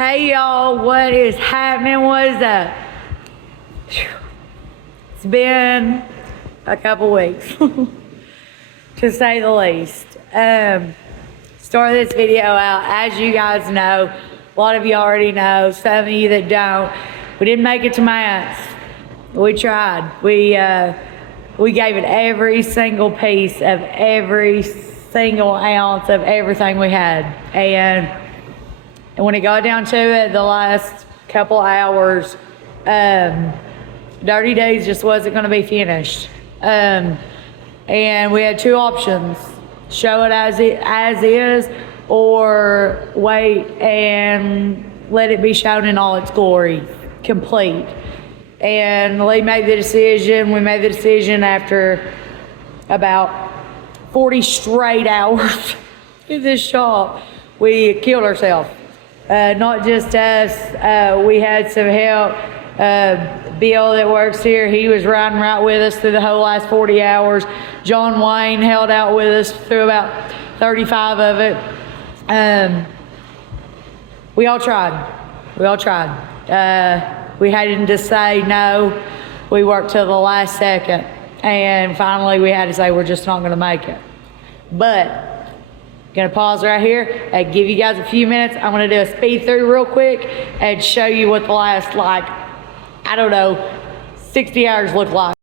Hey y'all, what is happening? What is up? It's been a couple weeks, to say the least. Start this video out, as you guys know, a lot of you already know, some of you that don't, we didn't make it to my aunt's. We tried. We gave it every single piece of every single ounce of everything we had. And when it got down to it, the last couple hours, Dirty Days just wasn't going to be finished. And we had two options: show it as is, or wait and let it be shown in all its glory, complete. And Lee made the decision. We made the decision after about 40 straight hours in this shop. We killed ourselves. Not just us. We had some help. Bill that works here, he was riding right with us through the whole last 40 hours. John Wayne held out with us through about 35 of it. We all tried. We had to say no. We worked till the last second. And finally we had to say we're just not going to make it. But gonna pause right here and give you guys a few minutes. I'm gonna do a speed through real quick and show you what the last, 60 hours look like.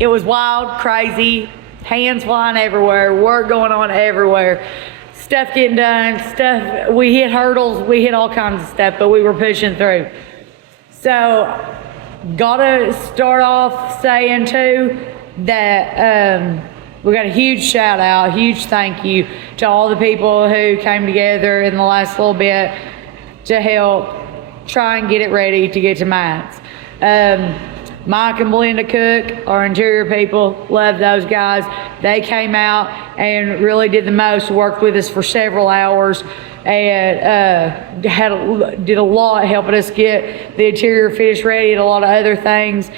It was wild, crazy, hands flying everywhere, work going on everywhere, stuff getting done, we hit hurdles, we hit all kinds of stuff, but we were pushing through. So, gotta start off saying too that we got a huge shout out, huge thank you to all the people who came together in the last little bit to help try and get it ready to get to mines. Mike and Belinda Cook, our interior people, love those guys. They came out and really did the most, worked with us for several hours, and did a lot helping us get the interior finish ready and a lot of other things.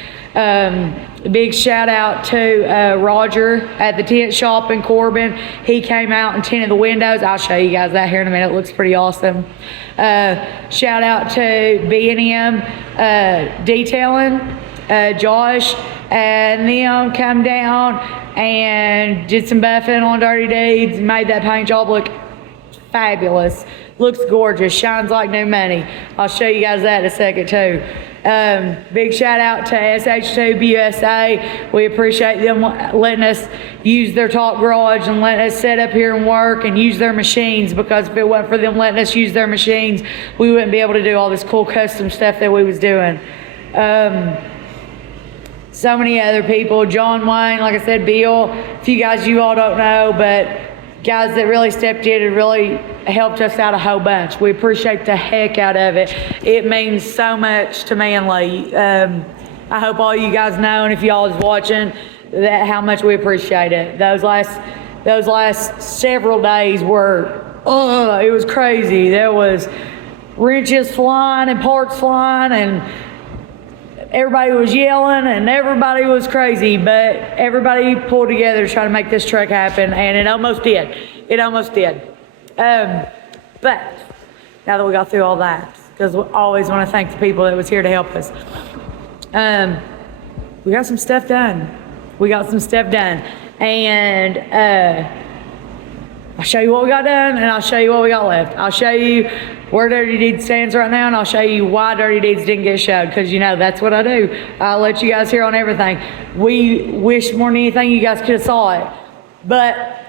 Big shout out to Roger at the tent shop in Corbin. He came out and tinted the windows. I'll show you guys that here in a minute. It looks pretty awesome. Shout out to B&M Detailing. Josh and them come down and did some buffing on Dirty Deeds, made that paint job look fabulous. Looks gorgeous, shines like new money. I'll show you guys that in a second too. Big shout out to SH2 USA. We appreciate them letting us use their top garage and letting us set up here and work and use their machines, because if it wasn't for them letting us use their machines, we wouldn't be able to do all this cool custom stuff that we was doing. So many other people, John Wayne, like I said, Bill, a few guys you all don't know, but guys that really stepped in and really helped us out a whole bunch. We appreciate the heck out of it. It means so much to me and Lee. I hope all you guys know, and if y'all is watching, that how much we appreciate it. Those last several days were, it was crazy. There was wrenches flying and parts flying, and everybody was yelling and everybody was crazy, but everybody pulled together to try to make this truck happen, and it almost did. But now that we got through all that, because we always want to thank the people that was here to help us, we got some stuff done. And I'll show you what we got done, and I'll show you what we got left. I'll show you where Dirty Deeds stands right now, and I'll show you why Dirty Deeds didn't get showed, because you know that's what I do. I'll let you guys hear on everything. We wish more than anything you guys could have saw it, but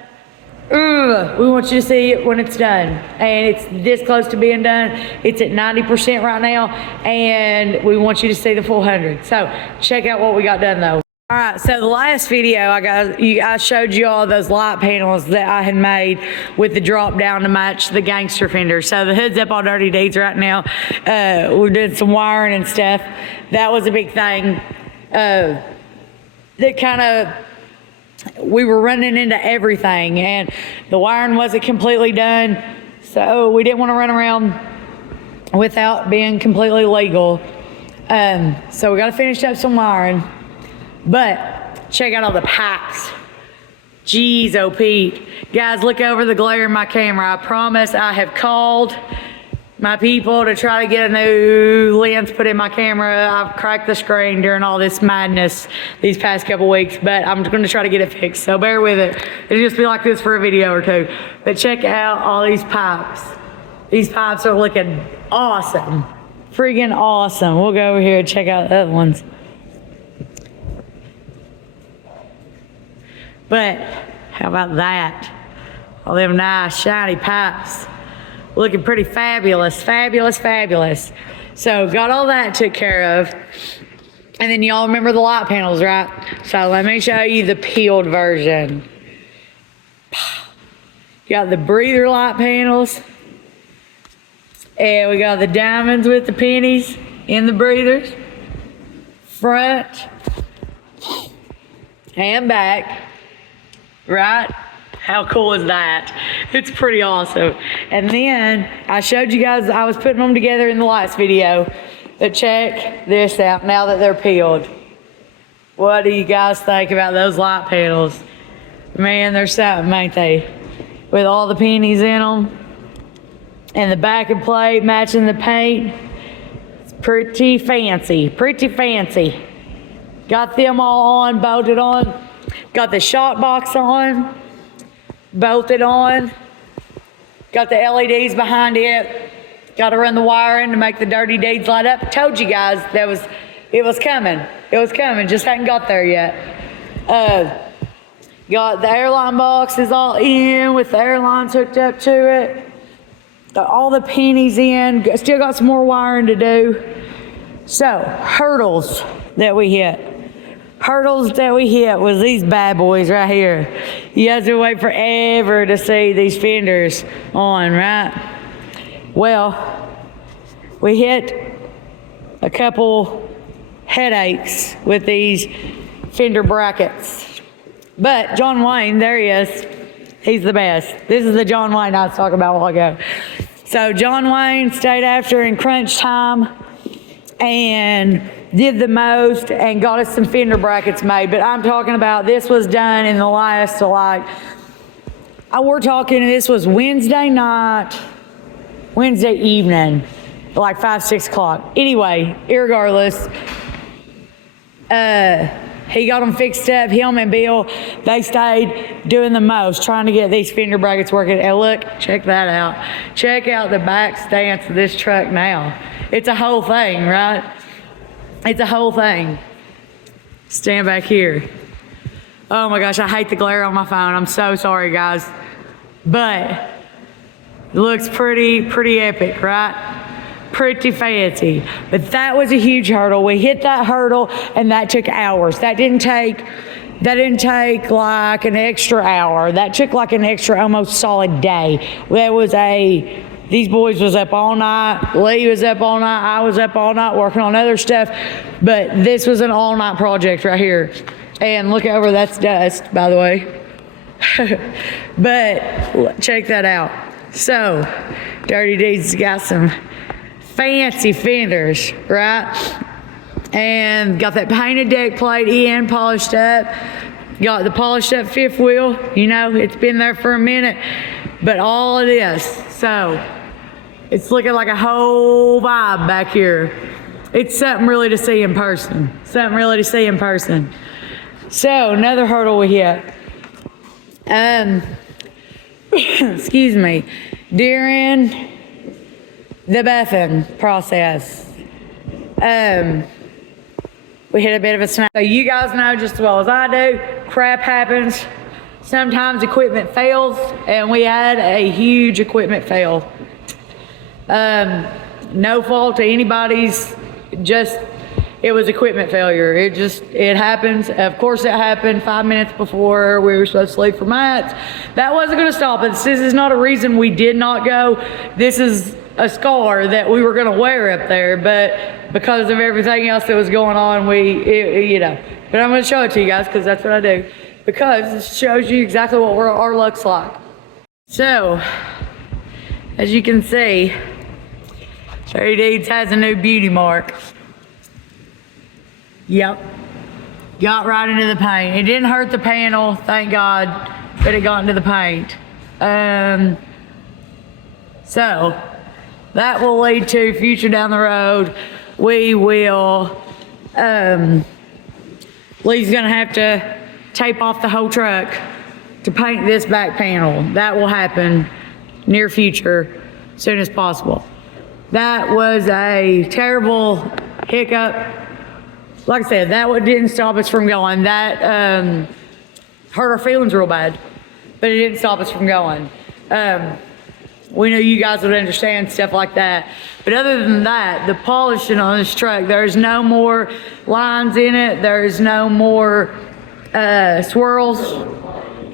we want you to see it when it's done, and it's this close to being done. It's at 90% right now, and we want you to see the full 100. So check out what we got done though. All right, so the last video I showed you all those light panels that I had made with the drop down to match the gangster fender. So the hood's up on Dirty Deeds right now. We're doing some wiring and stuff. That was a big thing. We were running into everything, and the wiring wasn't completely done, so we didn't want to run around without being completely legal. So we got to finish up some wiring. But check out all the packs. Jeez, oh Pete. Guys, look over the glare in my camera. I promise I have called my people to try to get a new lens put in my camera. I've cracked the screen during all this madness these past couple weeks, but I'm going to try to get it fixed, so bear with it. It'll just be like this for a video or two. But check out all these pipes. These pipes are looking awesome. Freaking awesome. We'll go over here and check out the other ones. But how about that? All them nice shiny pipes. Looking pretty fabulous, fabulous, fabulous. So got all that took care of. And then y'all remember the light panels, right? So let me show you the peeled version. Got the breather light panels. And we got the diamonds with the pennies in the breathers. Front and back. Right? How cool is that? It's pretty awesome. And then I showed you guys, I was putting them together in the lights video. But check this out now that they're peeled. What do you guys think about those light panels? Man, they're something, ain't they? With all the pennies in them. And the backing plate matching the paint. It's pretty fancy, pretty fancy. Got them all on, bolted on. Got the shock box on, bolted on. Got the LEDs behind it. Got to run the wiring to make the Dirty Deeds light up. Told you guys it was coming. It was coming, just hadn't got there yet. Got the airline boxes all in with the airlines hooked up to it. Got all the pennies in. Still got some more wiring to do. So, hurdles that we hit. Hurdles that we hit was these bad boys right here. You guys will wait forever to see these fenders on, right? Well, we hit a couple headaches with these fender brackets. But John Wayne, there he is. He's the best. This is the John Wayne I was talking about a while ago. So John Wayne stayed after in crunch time and did the most and got us some fender brackets made. But I'm talking about this was done in the last, we're talking this was Wednesday night, Wednesday evening, like 5, 6 o'clock. Anyway, irregardless, he got them fixed up, him and Bill, they stayed doing the most, trying to get these fender brackets working. And look, check that out. Check out the back stance of this truck now. It's a whole thing, right? It's a whole thing. Stand back here. Oh my gosh, I hate the glare on my phone. I'm so sorry, guys. But it looks pretty epic, right? Pretty fancy. But that was a huge hurdle. We hit that hurdle and that took hours. That didn't take like an extra hour. That took like an extra almost solid day. These boys was up all night. Lee was up all night. I was up all night working on other stuff. But this was an all-night project right here. And look over, that's dust, by the way. But check that out. So, Dirty Deeds got some fancy fenders, right? And got that painted deck plate in, polished up. Got the polished up fifth wheel. You know, it's been there for a minute. But all of this, so it's looking like a whole vibe back here. It's something really to see in person. Something really to see in person. So another hurdle we hit. Excuse me. During the buffing process. We hit a bit of a snag. So you guys know just as well as I do, crap happens. Sometimes equipment fails, and we had a huge equipment fail. No fault to anybody's, just it was equipment failure. It happens. Of course it happened 5 minutes before we were supposed to leave for mats. That wasn't going to stop us. This is not a reason we did not go. This is a scar that we were going to wear up there, but because of everything else that was going on, you know. But I'm going to show it to you guys because that's what I do. Because this shows you exactly what our luck's like. So, as you can see, 30 Deeds has a new beauty mark. Yep. Got right into the paint. It didn't hurt the panel, thank God, but it got into the paint. So, that will lead to future down the road. We will, Lee's gonna have to tape off the whole truck to paint this back panel. That will happen near future, soon as possible. That was a terrible hiccup. Like I said, that didn't stop us from going. That hurt our feelings real bad, but it didn't stop us from going. We knew you guys would understand stuff like that. But other than that, the polishing on this truck, there's no more lines in it. There's no more swirls.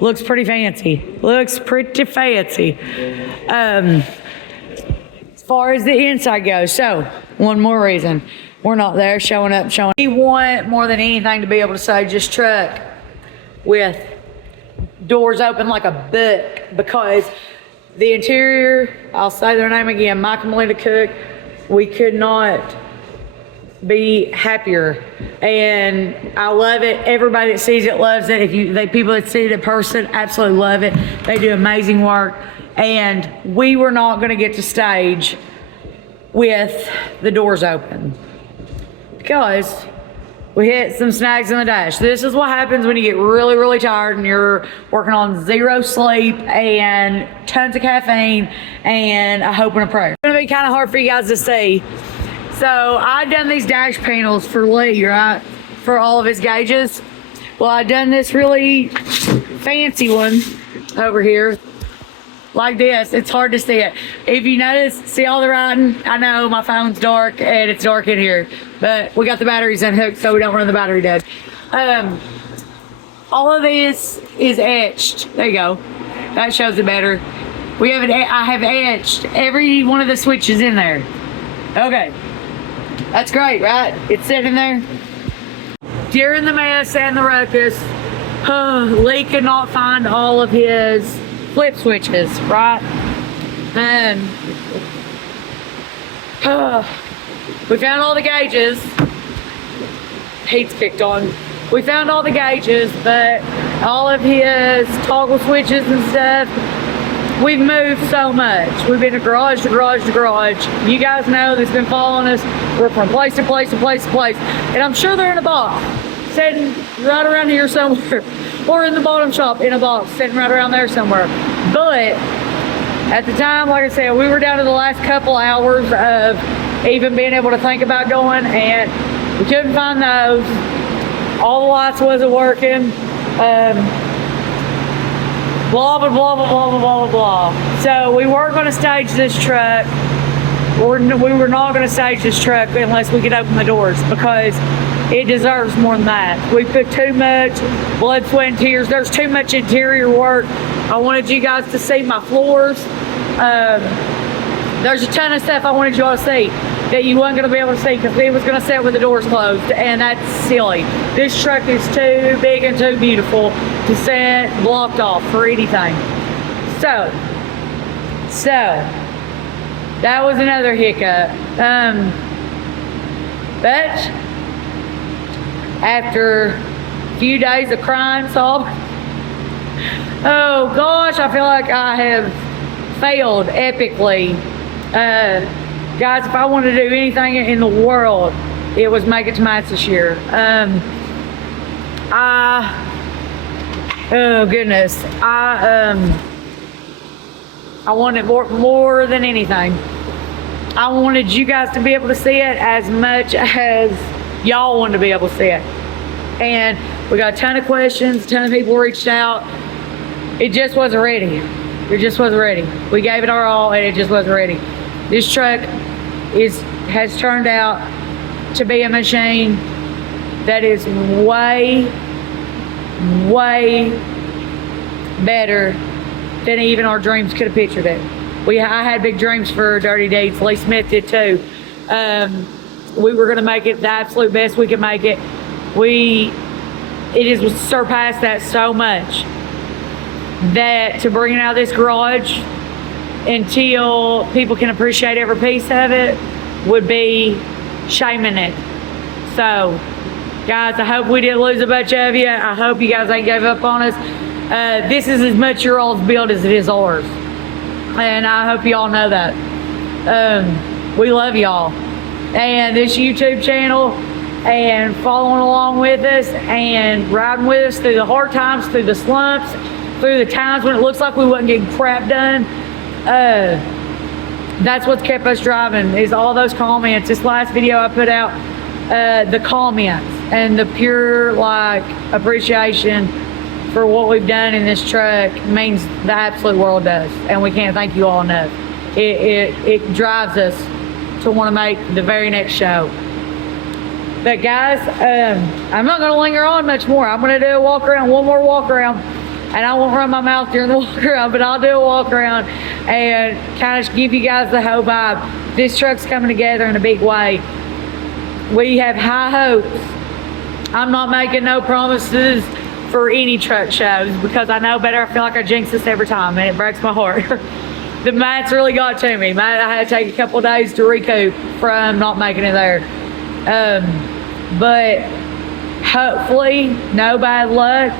Looks pretty fancy. Looks pretty fancy. As far as the inside goes, so one more reason we're not there showing up, showing. We want more than anything to be able to say just truck with doors open like a book, because the interior, I'll say their name again, Mike and Melinda Cook, we could not be happier, and I love it. Everybody that sees it loves it. People that see it in person absolutely love it. They do amazing work, and we were not going to get to stage with the doors open because we hit some snags in the dash. This is what happens when you get really, really tired and you're working on zero sleep and tons of caffeine and a hope and a prayer. It's gonna be kind of hard for you guys to see. So I done these dash panels for Lee, right? For all of his gauges. Well, I done this really fancy one over here. Like this. It's hard to see it. If you notice, see all the writing? I know my phone's dark and it's dark in here, but we got the batteries unhooked so we don't run the battery dead. All of this is etched. There you go. That shows it better. I have etched every one of the switches in there. Okay. That's great, right? It's sitting there. During the mess and the ruckus, Lee could not find all of his flip switches, right? And we found all the gauges. Heat's kicked on. We found all the gauges, but all of his toggle switches and stuff, we've moved so much. We've been to garage to garage to garage. You guys know that's been following us. We're from place to place to place to place. And I'm sure they're in a box, sitting right around here somewhere. Or in the bottom shop in a box, sitting right around there somewhere. But at the time, like I said, we were down to the last couple hours of even being able to think about going, and we couldn't find those. All the lights wasn't working. Blah, blah, blah, blah, blah, blah, blah, blah. So we weren't going to stage this truck. We were not going to stage this truck unless we could open the doors, because it deserves more than that. We put too much blood, sweat, and tears. There's too much interior work. I wanted you guys to see my floors. There's a ton of stuff I wanted you all to see that you weren't going to be able to see because it was going to sit with the doors closed, and that's silly. This truck is too big and too beautiful to sit blocked off for anything. So that was another hiccup. But after a few days of crying, sobbing, oh gosh, I feel like I have failed epically. Guys, if I wanted to do anything in the world, it was make it to mats this year. Oh goodness, I wanted more than anything. I wanted you guys to be able to see it as much as y'all wanted to be able to see it. And we got a ton of questions, a ton of people reached out. It just wasn't ready. It just wasn't ready. We gave it our all and it just wasn't ready. This truck has turned out to be a machine that is way better than even our dreams could have pictured it. I had big dreams for Dirty Deeds. Lee Smith did too. We were gonna make it the absolute best we could make it. It has surpassed that so much that to bring it out of this garage until people can appreciate every piece of it would be shaming it. So, guys, I hope we didn't lose a bunch of you. I hope you guys ain't gave up on us. This is as much your all's build as it is ours. And I hope y'all know that. We love y'all. And this YouTube channel and following along with us and riding with us through the hard times, through the slumps, through the times when it looks like we wasn't getting crap done. That's what's kept us driving, is all those comments. This last video I put out, the comments and the pure like appreciation for what we've done in this truck means the absolute world does, and we can't thank you all enough. It drives us to want to make the very next show. But guys, I'm not going to linger on much more. I'm going to do a walk around, one more walk around, and I won't run my mouth during the walk around, but I'll do a walk around and kind of give you guys the whole vibe. This truck's coming together in a big way. We have high hopes. I'm not making no promises for any truck shows because I know better. I feel like I jinx this every time and it breaks my heart. The Matt's really got to me. Matt, I had to take a couple of days to recoup from not making it there. But hopefully, no bad luck.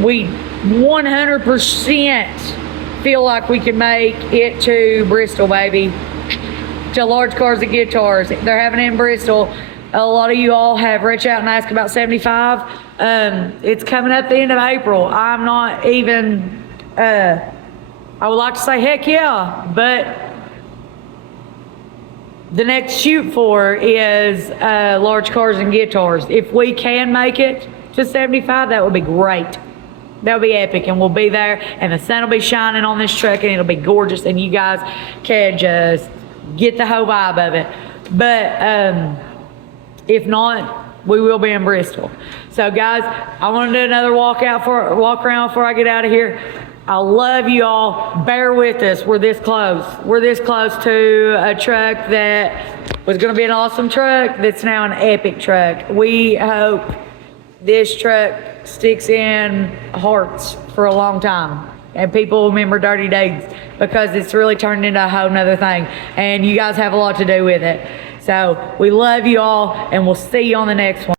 We 100% feel like we can make it to Bristol, baby. To Large Cars and Guitars. They're having it in Bristol. A lot of you all have reached out and asked about 75. It's coming up the end of April. I'm not even, I would like to say heck yeah, but the next shoot for is Large Cars and Guitars. If we can make it to 75, that would be great. That would be epic, and we'll be there, and the sun will be shining on this truck, and it'll be gorgeous, and you guys can just get the whole vibe of it. But if not, we will be in Bristol. So guys, I want to do another walk around before I get out of here. I love you all. Bear with us. We're this close. We're this close to a truck that was going to be an awesome truck that's now an epic truck. We hope this truck sticks in hearts for a long time and people remember Dirty Deeds because it's really turned into a whole nother thing, and you guys have a lot to do with it. So we love you all, and we'll see you on the next one.